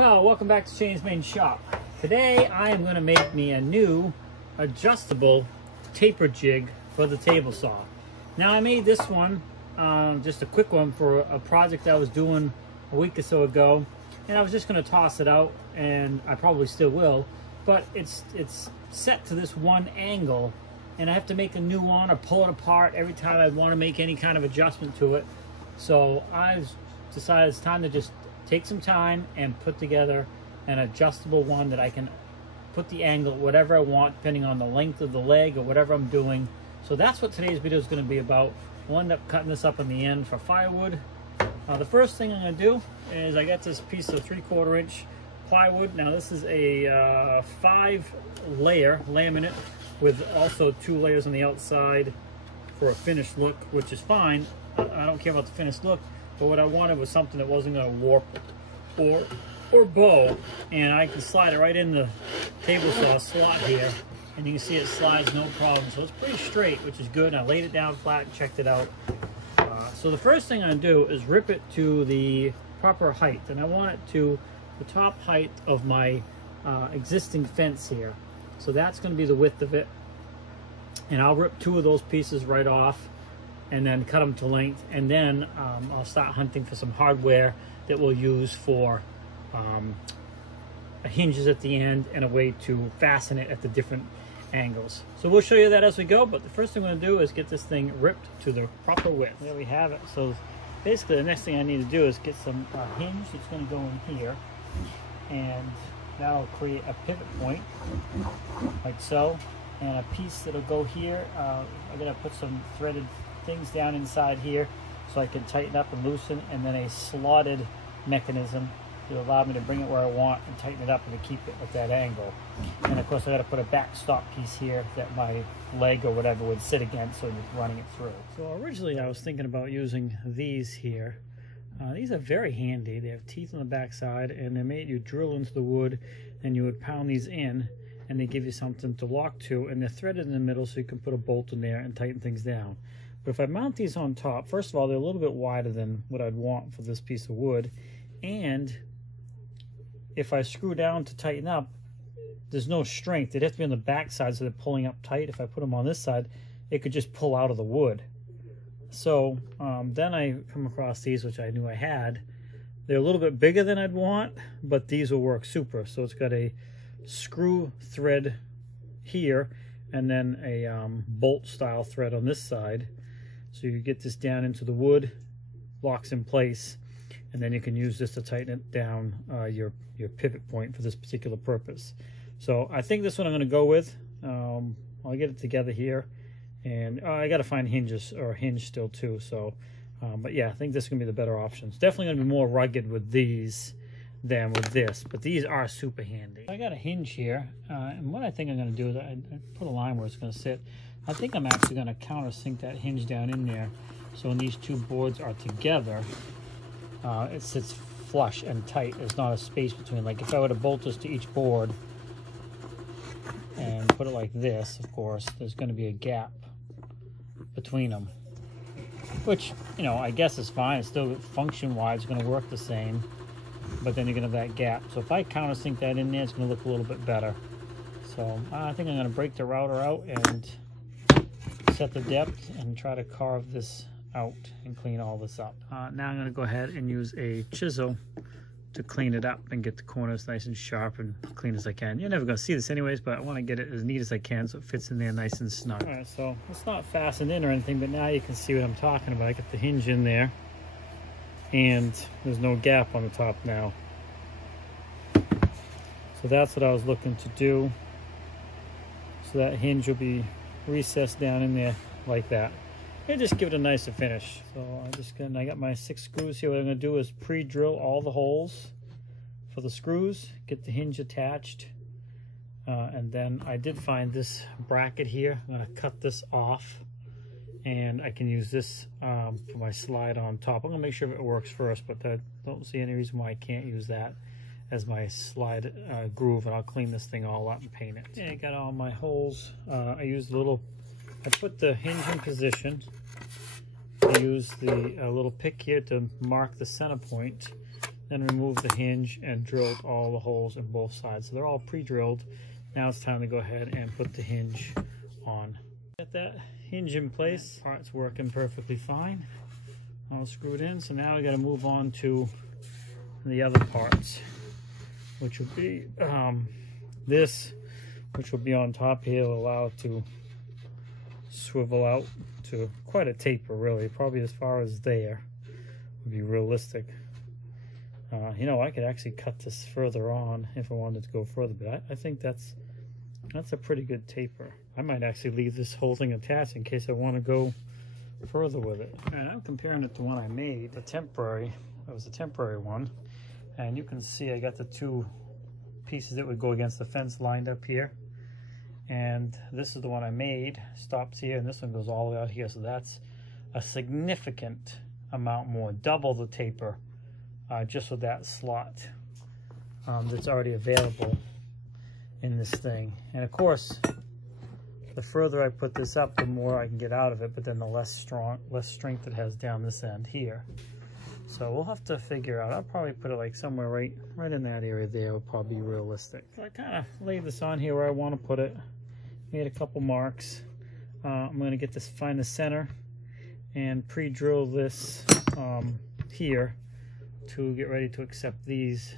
Well, welcome back to Shane's Main Shop. Today I am going to make me a new adjustable taper jig for the table saw. Now I made this one, just a quick one for a project I was doing a week or so ago, and I was just going to toss it out, and I probably still will, but it's set to this one angle, and I have to make a new one or pull it apart every time I want to make any kind of adjustment to it. So I decided it's time to just take some time and put together an adjustable one that I can put the angle whatever I want depending on the length of the leg or whatever I'm doing. So that's what today's video is going to be about. We'll end up cutting this up in the end for firewood. The first thing I'm going to do is I got this piece of 3/4 inch plywood. Now this is a 5-layer laminate with also 2 layers on the outside for a finished look, which is fine. I don't care about the finished look, but what I wanted was something that wasn't going to warp or bow, and I can slide it right in the table saw slot here, and you can see it slides no problem. So it's pretty straight, which is good. I laid it down flat and checked it out. So the first thing I'm going to do is rip it to the proper height, and I want it to the top height of my existing fence here. So that's going to be the width of it, and I'll rip 2 of those pieces right off and then cut them to length, and then I'll start hunting for some hardware that we'll use for hinges at the end and a way to fasten it at the different angles. So we'll show you that as we go, but the first thing I'm going to do is get this thing ripped to the proper width. There we have it. So basically the next thing I need to do is get some hinge that's going to go in here, and that'll create a pivot point like so, and a piece that'll go here. I'm going to put some threaded things down inside here so I can tighten up and loosen, and then a slotted mechanism to allow me to bring it where I want and tighten it up and to keep it at that angle. And of course I got to put a backstop piece here that my leg or whatever would sit against so you're running it through. So originally I was thinking about using these here. These are very handy. They have teeth on the back side, and they're made, you drill into the wood and you would pound these in, and they give you something to lock to, and they're threaded in the middle so you can put a bolt in there and tighten things down. But if I mount these on top, first of all, they're a little bit wider than what I'd want for this piece of wood, and if I screw down to tighten up, there's no strength. They'd have to be on the back side so they're pulling up tight. If I put them on this side, it could just pull out of the wood. So then I come across these, which I knew I had. They're a little bit bigger than I'd want, but these will work super. So it's got a screw thread here, and then a bolt style thread on this side. So you get this down into the wood, locks in place, and then you can use this to tighten it down, your pivot point for this particular purpose. So I think this one I'm going to go with. I'll get it together here, and I got to find hinges or a hinge still too. So, but yeah, I think this is going to be the better option. It's definitely going to be more rugged with these than with this, but these are super handy. I got a hinge here, and what I think I'm going to do is I put a line where it's going to sit. I think I'm actually going to countersink that hinge down in there, so when these 2 boards are together, it sits flush and tight. There's not a space between. Like if I were to bolt this to each board and put it like this, of course, there's going to be a gap between them, which, you know, I guess is fine. It's still function-wise going to work the same, but then you're going to have that gap. So if I countersink that in there, it's going to look a little bit better. So I think I'm going to break the router out and set the depth and try to carve this out and clean all this up. Now I'm going to go ahead and use a chisel to clean it up and get the corners nice and sharp and clean as I can. You're never going to see this anyways, but I want to get it as neat as I can so it fits in there nice and snug. All right, so it's not fastened in or anything, but now you can see what I'm talking about. I got the hinge in there, and there's no gap on the top now. So that's what I was looking to do. So that hinge will be recessed down in there like that. And just give it a nicer finish. So I got my 6 screws here. What I'm going to do is pre-drill all the holes for the screws, get the hinge attached, and then I did find this bracket here. I'm going to cut this off, and I can use this for my slide on top. I'm going to make sure it works first, but I don't see any reason why I can't use that as my slide groove, and I'll clean this thing all up and paint it. Yeah, I got all my holes. I put the hinge in position. I use the little pick here to mark the center point, then removed the hinge and drilled all the holes in both sides. So they're all pre-drilled. Now it's time to go ahead and put the hinge on. Get that hinge in place. Part's working perfectly fine. All screwed in. So now we got to move on to the other parts, which will be this, which will be on top here, will allow it to swivel out to quite a taper, really, probably as far as there would be realistic. You know, I could actually cut this further on if I wanted to go further, but I think that's a pretty good taper. I might actually leave this whole thing attached in case I want to go further with it. And I'm comparing it to one I made, the temporary. That was a temporary one, and you can see I got the two pieces that would go against the fence lined up here, and this is the one I made. Stops here, and this one goes all the way out here. So that's a significant amount more, double the taper, just with that slot that's already available in this thing. And of course, the further I put this up, the more I can get out of it, but then the less strength it has down this end here. So we'll have to figure out. I'll probably put it like somewhere right in that area there will probably be realistic. So I kind of laid this on here where I want to put it. Made a couple marks. I'm going to get this, find the center, and pre-drill this here to get ready to accept these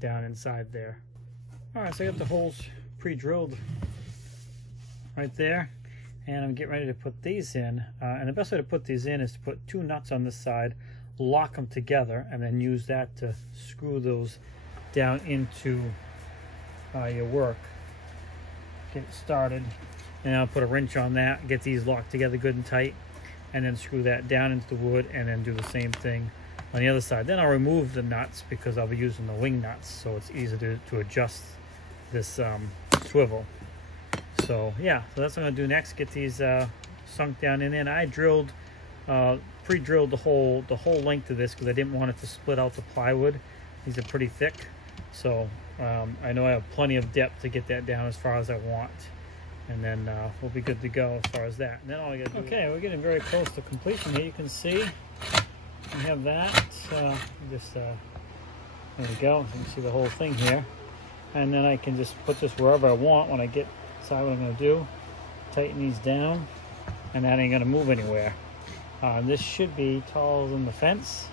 down inside there. All right, so I got the holes pre-drilled right there, and I'm getting ready to put these in. And the best way to put these in is to put two nuts on this side, lock them together, and then use that to screw those down into your work. Get it started, and I'll put a wrench on that, get these locked together good and tight, and then screw that down into the wood, and then do the same thing on the other side. Then I'll remove the nuts because I'll be using the wing nuts, so it's easy to adjust this swivel. So yeah, so that's what I'm gonna do next. Get these sunk down in there. And I drilled, pre-drilled the whole length of this because I didn't want it to split out the plywood. These are pretty thick, so I know I have plenty of depth to get that down as far as I want, and then we'll be good to go as far as that. And then all I gotta do. Okay, we're getting very close to completion here. You can see we have that. There we go. You can see the whole thing here, and then I can just put this wherever I want when I get decide what I'm going to do. Tighten these down, and that ain't going to move anywhere. This should be taller than the fence,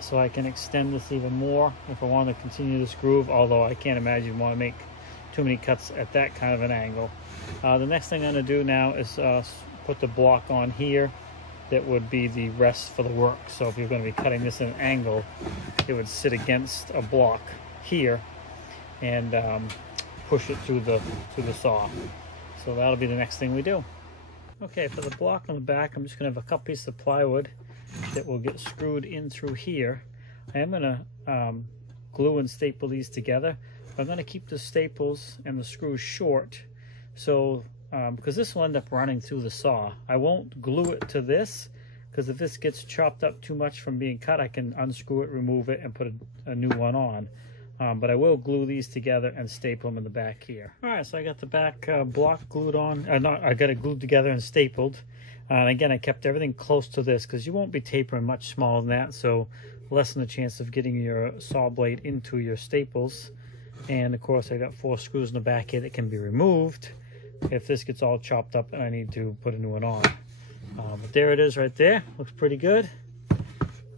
so I can extend this even more if I want to continue this groove, although I can't imagine you want to make too many cuts at that kind of an angle. The next thing I'm going to do now is put the block on here that would be the rest for the work. So if you're going to be cutting this at an angle, it would sit against a block here and push it through the saw. So that'll be the next thing we do. Okay, for the block on the back, I'm just going to have a couple pieces of plywood that will get screwed in through here. I am going to glue and staple these together. I'm going to keep the staples and the screws short, so because this will end up running through the saw. I won't glue it to this, because if this gets chopped up too much from being cut, I can unscrew it, remove it, and put a new one on. But I will glue these together and staple them in the back here. All right, so I got the back block glued on. I got it glued together and stapled. And again, I kept everything close to this because you won't be tapering much smaller than that, so lessen the chance of getting your saw blade into your staples. And of course, I got 4 screws in the back here that can be removed if this gets all chopped up and I need to put a new one on. But there it is right there. Looks pretty good.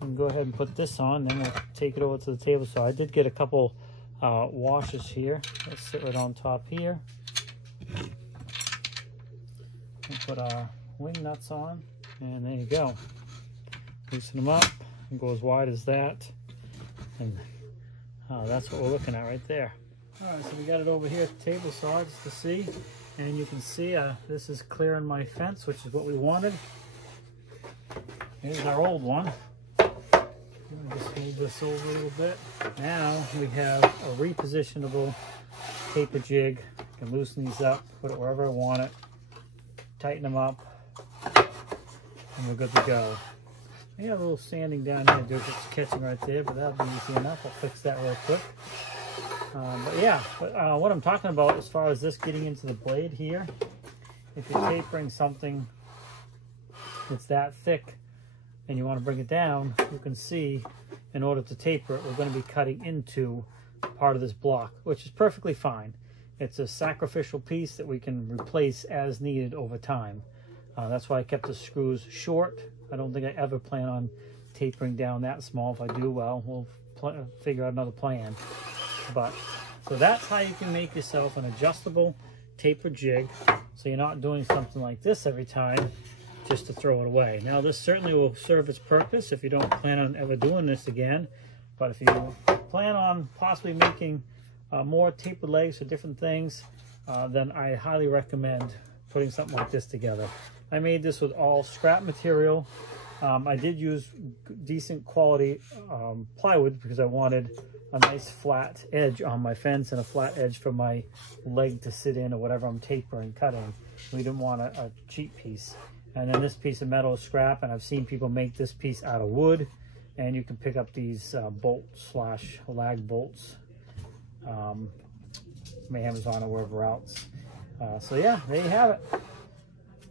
And go ahead and put this on, then we'll take it over to the table saw. I did get a couple washers here. Let's sit right on top here. We'll put our wing nuts on, and there you go. Loosen them up and go as wide as that. And that's what we're looking at right there. All right, so we got it over here at the table saw just to see. And you can see this is clearing my fence, which is what we wanted. Here's our old one. Just move this over a little bit. Now we have a repositionable taper jig. I can loosen these up, put it wherever I want it, tighten them up, and we're good to go. I got a little sanding down here, it's catching right there, but that'll be easy enough. I'll fix that real quick. But yeah, what I'm talking about as far as this getting into the blade here, if you're tapering something that's that thick and you want to bring it down, you can see in order to taper it, we're going to be cutting into part of this block, which is perfectly fine. It's a sacrificial piece that we can replace as needed over time. That's why I kept the screws short. I don't think I ever plan on tapering down that small. If I do, well, we'll figure out another plan. But so that's how you can make yourself an adjustable taper jig, so you're not doing something like this every time just to throw it away. Now, this certainly will serve its purpose if you don't plan on ever doing this again. But if you plan on possibly making more tapered legs for different things, then I highly recommend putting something like this together. I made this with all scrap material. I did use decent quality plywood because I wanted a nice flat edge on my fence and a flat edge for my leg to sit in or whatever I'm tapering, cutting. We didn't want a cheap piece. And then this piece of metal is scrap, and I've seen people make this piece out of wood, and you can pick up these bolt/lag bolts from Amazon or wherever else. So yeah, there you have it.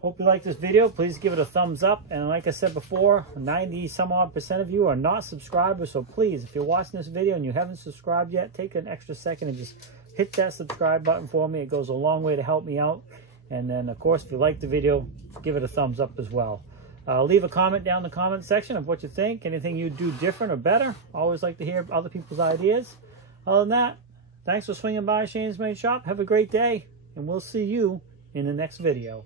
Hope you like this video. Please give it a thumbs up. And like I said before, 90-some-odd% of you are not subscribers. So please, if you're watching this video and you haven't subscribed yet, take an extra second and just hit that subscribe button for me. It goes a long way to help me out. And then, of course, if you like the video, give it a thumbs up as well. Leave a comment down in the comment section of what you think. Anything you do different or better. Always like to hear other people's ideas. Other than that, thanks for swinging by Shane's Main Shop. Have a great day, and we'll see you in the next video.